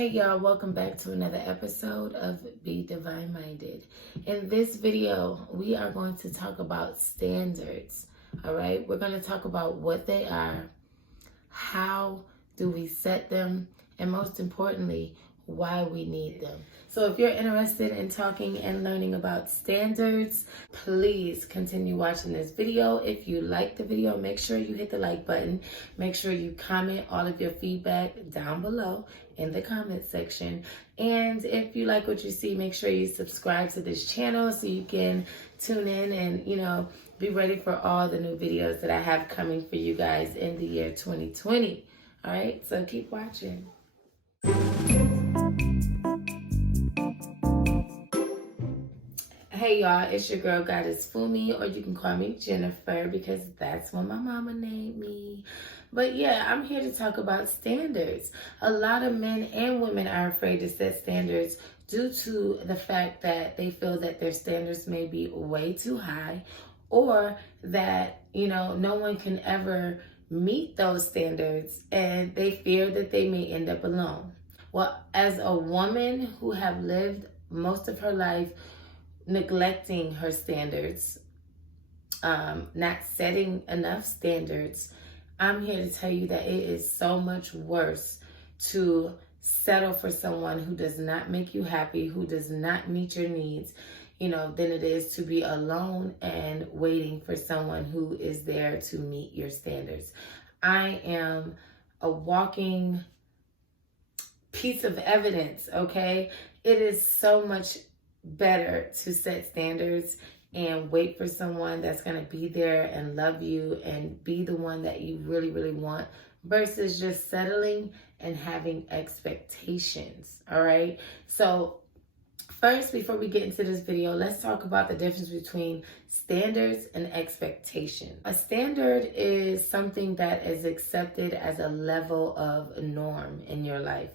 Hey y'all, welcome back to another episode of Be Divine Minded. In this video, we are going to talk about standards. All right, we're going to talk about what they are, how do we set them, and most importantly, why we need them. So if you're interested in talking and learning about standards, please continue watching this video. If you like the video, make sure you hit the like button. Make sure you comment all of your feedback down below in the comment section. And if you like what you see, make sure you subscribe to this channel so you can tune in and, be ready for all the new videos that I have coming for you guys in the year 2020. All right, so keep watching. Hey y'all, it's your girl Goddess Fumi, or you can call me Jennifer because that's what my mama named me. But yeah, I'm here to talk about standards. A lot of men and women are afraid to set standards due to the fact that they feel that their standards may be way too high, or that, no one can ever meet those standards and they fear that they may end up alone. Well, as a woman who have lived most of her life neglecting her standards, not setting enough standards, I'm here to tell you that it is so much worse to settle for someone who does not make you happy, who does not meet your needs, than it is to be alone and waiting for someone who is there to meet your standards. I am a walking piece of evidence, okay? It is so much better to set standards and wait for someone that's going to be there and love you and be the one that you really, really want, versus just settling and having expectations. All right. So first, before we get into this video, let's talk about the difference between standards and expectation. A standard is something that is accepted as a level of norm in your life.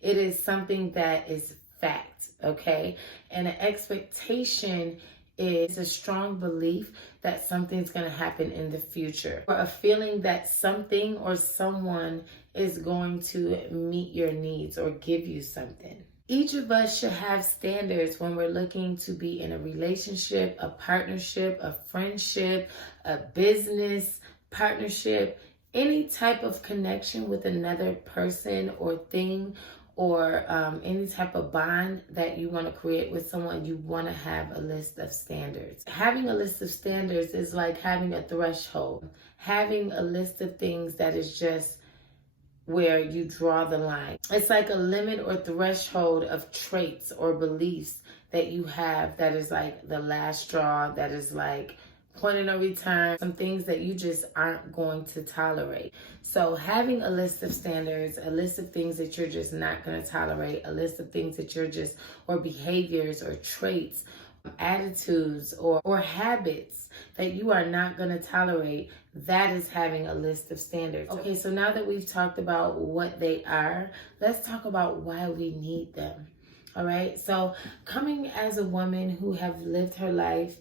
It is something that is fact, okay? And an expectation is a strong belief that something's going to happen in the future, or a feeling that something or someone is going to meet your needs or give you something. Each of us should have standards when we're looking to be in a relationship, a partnership, a friendship, a business partnership, any type of connection with another person or thing, or any type of bond that you want to create with someone. You want to have a list of standards. Having a list of standards is like having a threshold. Having a list of things that is just where you draw the line. It's like a limit or threshold of traits or beliefs that you have that is like the last straw, that is like point of no return, some things that you just aren't going to tolerate. So having a list of standards, a list of things that you're just not going to tolerate, a list of things that you're just, or behaviors or traits, attitudes or habits that you are not going to tolerate, that is having a list of standards. Okay, so now that we've talked about what they are, let's talk about why we need them. All right, so coming as a woman who have lived her life,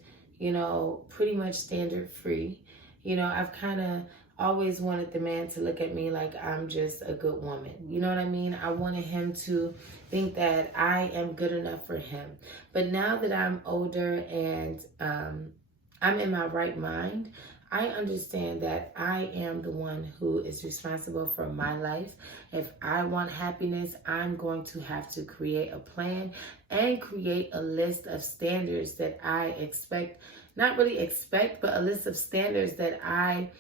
pretty much standard free, I've kind of always wanted the man to look at me like I'm just a good woman. You know what I mean? I wanted him to think that I am good enough for him. But now that I'm older and I'm in my right mind, I understand that I am the one who is responsible for my life. If I want happiness, I'm going to have to create a plan and create a list of standards that I expect, not really expect, but a list of standards that I,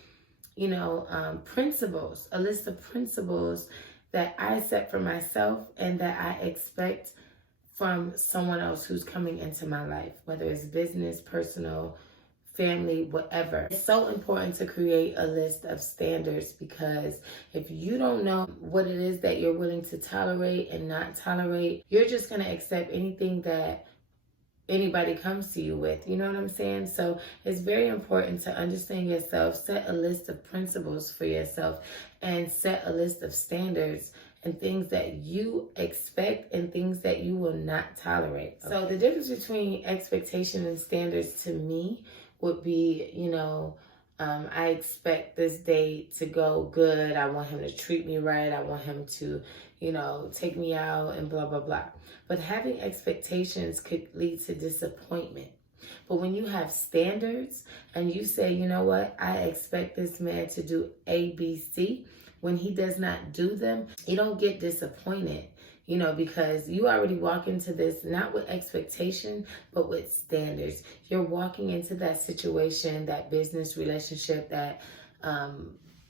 principles, a list of principles that I set for myself and that I expect from someone else who's coming into my life, whether it's business, personal, family, whatever. It's so important to create a list of standards, because if you don't know what it is that you're willing to tolerate and not tolerate, you're just going to accept anything that anybody comes to you with. You know what I'm saying? So it's very important to understand yourself, set a list of principles for yourself, and set a list of standards and things that you expect and things that you will not tolerate. Okay. So the difference between expectation and standards to me would be, I expect this date to go good. I want him to treat me right. I want him to, take me out and blah, blah, blah. But having expectations could lead to disappointment. But when you have standards and you say, you know what, I expect this man to do A, B, C, when he does not do them, you don't get disappointed, because you already walk into this not with expectation, but with standards. You're walking into that situation, that business relationship, that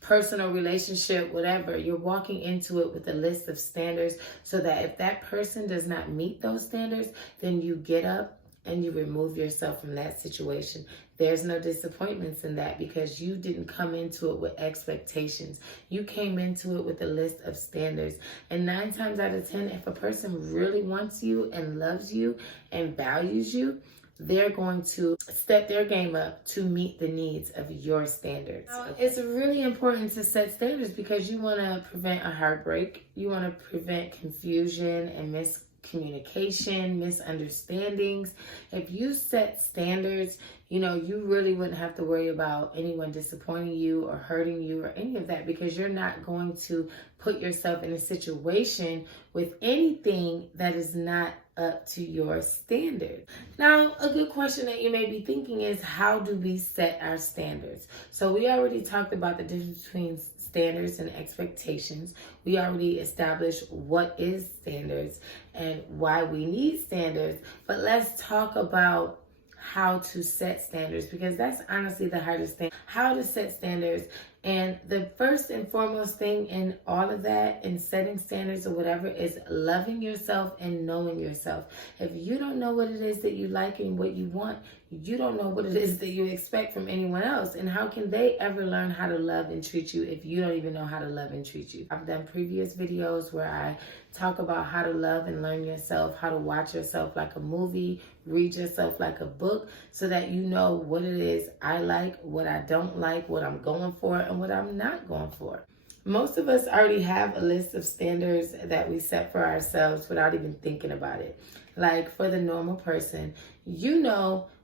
personal relationship, whatever. You're walking into it with a list of standards so that if that person does not meet those standards, then you get up and you remove yourself from that situation. There's no disappointments in that because you didn't come into it with expectations. You came into it with a list of standards. And 9 times out of 10, if a person really wants you and loves you and values you, they're going to step their game up to meet the needs of your standards. Now, it's really important to set standards because you want to prevent a heartbreak. You want to prevent confusion and miscommunication, misunderstandings. If you set standards, you really wouldn't have to worry about anyone disappointing you or hurting you or any of that because you're not going to put yourself in a situation with anything that is not up to your standard. Now, a good question that you may be thinking is, how do we set our standards? So we already talked about the difference between standards and expectations. We already established what is standards and why we need standards. But let's talk about how to set standards because that's honestly the hardest thing. How to set standards. And the first and foremost thing in all of that, in setting standards or whatever, is loving yourself and knowing yourself. If you don't know what it is that you like and what you want, you don't know what it is that you expect from anyone else. And how can they ever learn how to love and treat you if you don't even know how to love and treat you? I've done previous videos where I talk about how to love and learn yourself, how to watch yourself like a movie, read yourself like a book, so that you know what it is I like, what I don't like, what I'm going for, and what I'm not going for. Most of us already have a list of standards that we set for ourselves without even thinking about it. Like for the normal person,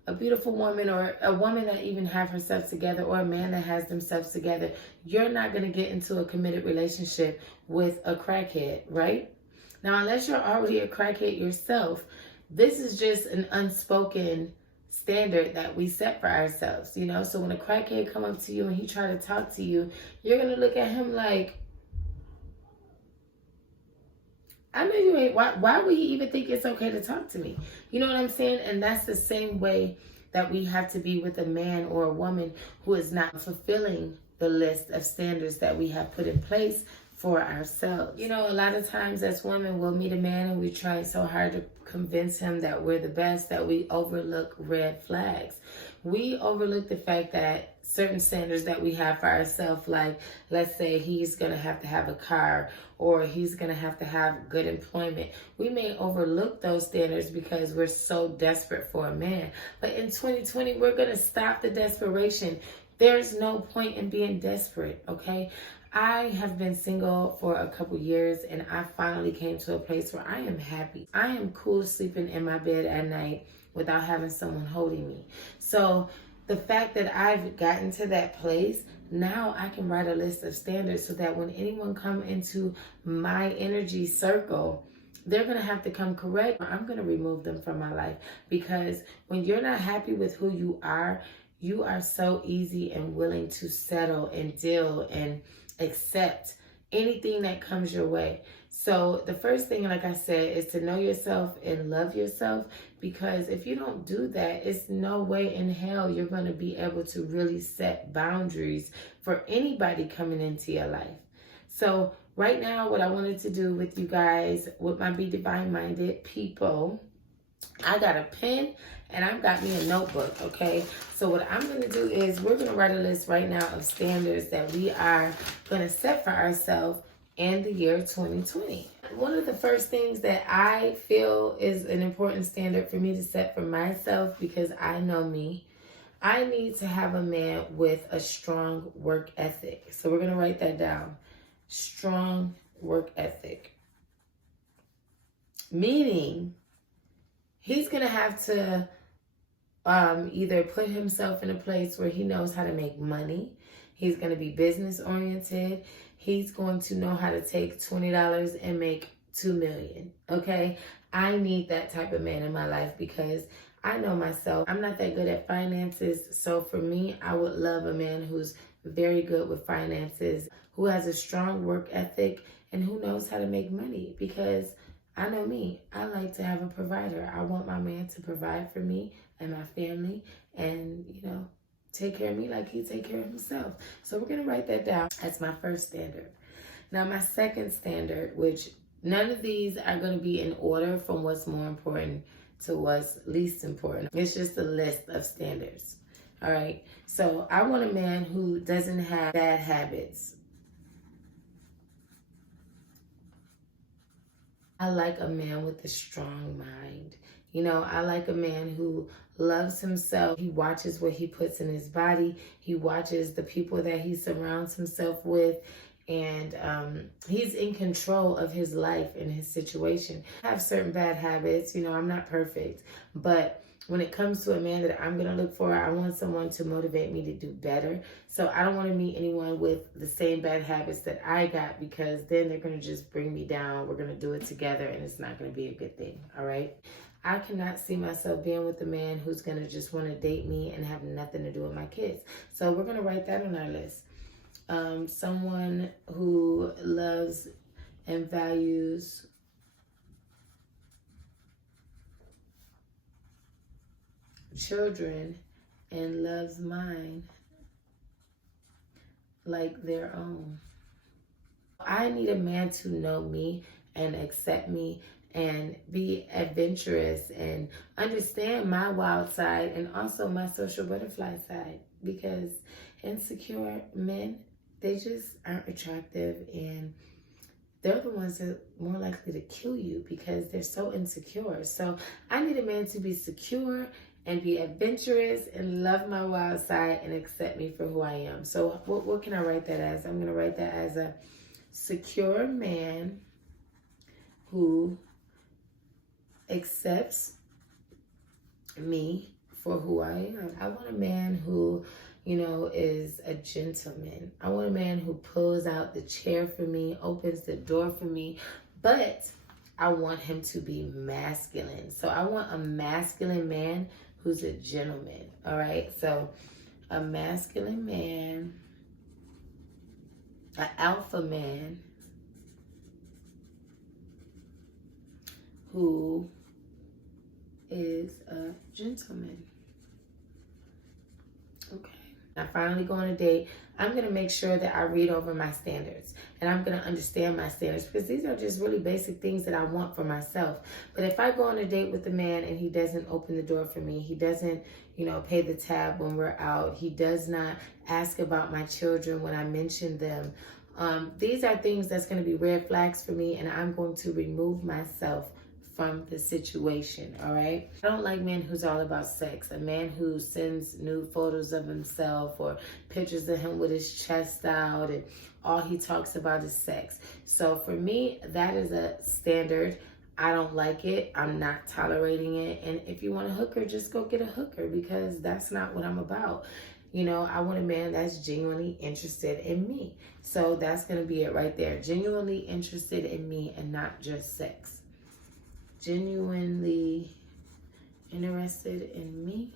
a beautiful woman or a woman that even have herself together or a man that has themselves together, you're not going to get into a committed relationship with a crackhead, right? Now, unless you're already a crackhead yourself, this is just an unspoken standard that we set for ourselves, So when a crackhead come up to you and he try to talk to you, you're going to look at him like, I know you ain't. Why would he even think it's okay to talk to me? You know what I'm saying? And that's the same way that we have to be with a man or a woman who is not fulfilling the list of standards that we have put in place for ourselves. A lot of times as women, we'll meet a man and we try so hard to convince him that we're the best that we overlook red flags. We overlook the fact that certain standards that we have for ourselves, like let's say he's going to have a car or he's going to have good employment. We may overlook those standards because we're so desperate for a man. But in 2020, we're going to stop the desperation. There's no point in being desperate, okay? I have been single for a couple years and I finally came to a place where I am happy. I am cool sleeping in my bed at night without having someone holding me. So the fact that I've gotten to that place, now I can write a list of standards so that when anyone come into my energy circle, they're going to have to come correct. I'm going to remove them from my life because when you're not happy with who you are so easy and willing to settle and deal and accept anything that comes your way. So the first thing, like I said, is to know yourself and love yourself, because if you don't do that, it's no way in hell you're going to be able to really set boundaries for anybody coming into your life. So right now, what I wanted to do with you guys, with my Be Divine Minded people, I got a pen and I've got me a notebook, okay? So what I'm going to do is we're going to write a list right now of standards that we are going to set for ourselves in the year 2020. One of the first things that I feel is an important standard for me to set for myself, because I know me, I need to have a man with a strong work ethic. So we're going to write that down. Strong work ethic. Meaning, he's going to have to either put himself in a place where he knows how to make money. He's going to be business oriented. He's going to know how to take $20 and make $2 million. Okay. I need that type of man in my life because I know myself. I'm not that good at finances. So for me, I would love a man who's very good with finances, who has a strong work ethic, and who knows how to make money. Because I know me, I like to have a provider. I want my man to provide for me and my family and, take care of me like he take care of himself. So we're going to write that down. That's my first standard. Now, my second standard, which none of these are going to be in order from what's more important to what's least important. It's just a list of standards. All right. So I want a man who doesn't have bad habits. I like a man with a strong mind. I like a man who loves himself. He watches what he puts in his body. He watches the people that he surrounds himself with. And he's in control of his life and his situation. I have certain bad habits. I'm not perfect. But when it comes to a man that I'm going to look for, I want someone to motivate me to do better. So I don't want to meet anyone with the same bad habits that I got, because then they're going to just bring me down. We're going to do it together and it's not going to be a good thing. All right. I cannot see myself being with a man who's going to just want to date me and have nothing to do with my kids. So we're going to write that on our list. Someone who loves and values children and loves mine like their own. I need a man to know me and accept me and be adventurous and understand my wild side and also my social butterfly side, because insecure men, they just aren't attractive, and they're the ones that are more likely to kill you because they're so insecure. So I need a man to be secure and be adventurous and love my wild side and accept me for who I am. So what can I write that as? I'm going to write that as a secure man who accepts me for who I am. I want a man who, is a gentleman. I want a man who pulls out the chair for me, opens the door for me, but I want him to be masculine. So I want a masculine man who's a gentleman. All right. So a masculine man, an alpha man who is a gentleman. Okay. I finally go on a date. I'm going to make sure that I read over my standards and I'm going to understand my standards, because these are just really basic things that I want for myself. But if I go on a date with a man and he doesn't open the door for me, he doesn't, pay the tab when we're out, he does not ask about my children when I mention them, these are things that's going to be red flags for me, and I'm going to remove myself from the situation. All right. I don't like men who's all about sex. A man who sends nude photos of himself or pictures of him with his chest out and all he talks about is sex. So for me, that is a standard. I don't like it. I'm not tolerating it. And if you want a hooker, just go get a hooker, because that's not what I'm about. I want a man that's genuinely interested in me. So that's going to be it right there. Genuinely interested in me and not just sex. Genuinely interested in me,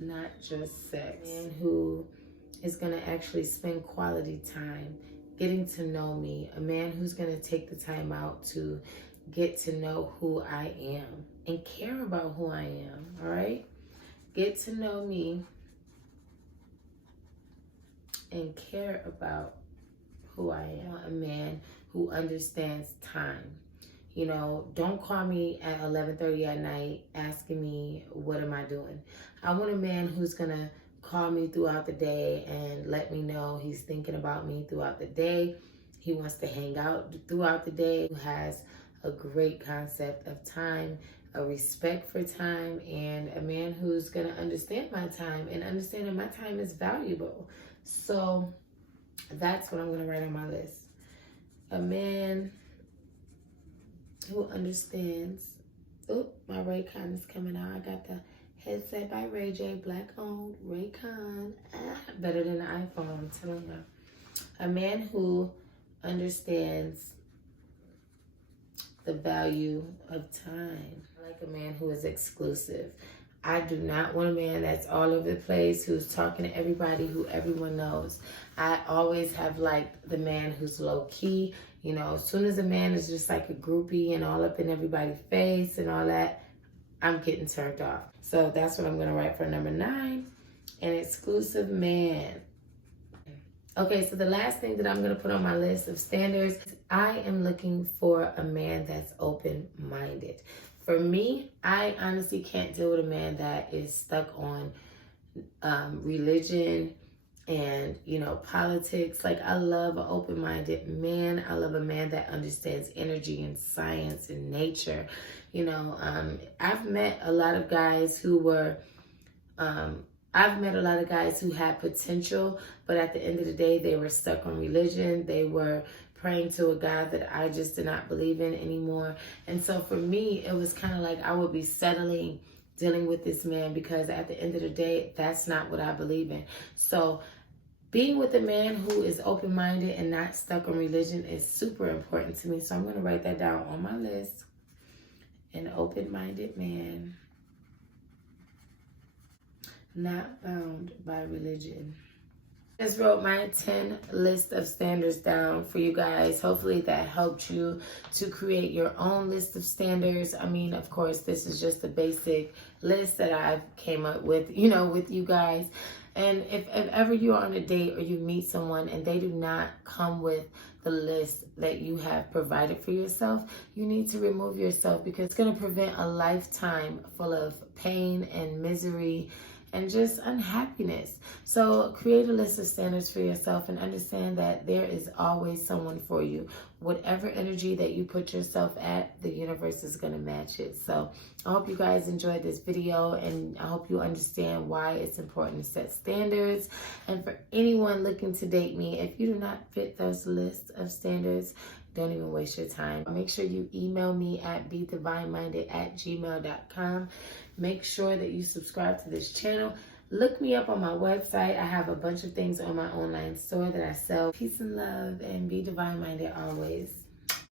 not just sex. A man who is going to actually spend quality time getting to know me. A man who's going to take the time out to get to know who I am and care about who I am. All right? Get to know me and care about who I am. I want a man who understands time. Don't call me at 11:30 at night asking me, what am I doing? I want a man who's going to call me throughout the day and let me know he's thinking about me throughout the day. He wants to hang out throughout the day, who has a great concept of time, a respect for time, and a man who's going to understand my time and understand that my time is valuable. So that's what I'm going to write on my list. A man who understands Oop, my Raycon is coming out. I got the headset by Ray J, black owned Raycon. Better than the iPhone, I'm telling you. A man who understands the value of time. I like a man who is exclusive. I do not want a man that's all over the place, who's talking to everybody, who everyone knows. I always have liked the man who's low key. You know, as soon as a man is just like a groupie and all up in everybody's face and all that, I'm getting turned off. So that's what I'm going to write for number 9, an exclusive man. Okay, so the last thing that I'm going to put on my list of standards, I am looking for a man that's open-minded. For me, I honestly can't deal with a man that is stuck on religion and, you know, politics. Like, I love an open-minded man. I love a man that understands energy and science and nature. You know, I've met a lot of guys who were... I've met a lot of guys who had potential, but at the end of the day, they were stuck on religion. They were praying to a God that I just did not believe in anymore. And so for me, it was kind of like I would be settling dealing with this man, because at the end of the day, that's not what I believe in. So being with a man who is open-minded and not stuck on religion is super important to me. So I'm going to write that down on my list. An open-minded man, not bound by religion. Just wrote my 10 list of standards down for you guys. Hopefully that helped you to create your own list of standards. I mean, of course, this is just a basic list that I've came up with, you know, with you guys. And if ever you're on a date or you meet someone and they do not come with the list that you have provided for yourself, you need to remove yourself, because it's going to prevent a lifetime full of pain and misery and just unhappiness. So create a list of standards for yourself and understand that there is always someone for you. Whatever energy that you put yourself at, the universe is going to match it. So I hope you guys enjoyed this video, and I hope you understand why it's important to set standards. And for anyone looking to date me, if you do not fit those lists of standards, don't even waste your time. Make sure you email me at bedivineminded@gmail.com. Make sure that you subscribe to this channel. Look me up on my website. I have a bunch of things on my online store that I sell. Peace and love, and be divine minded always.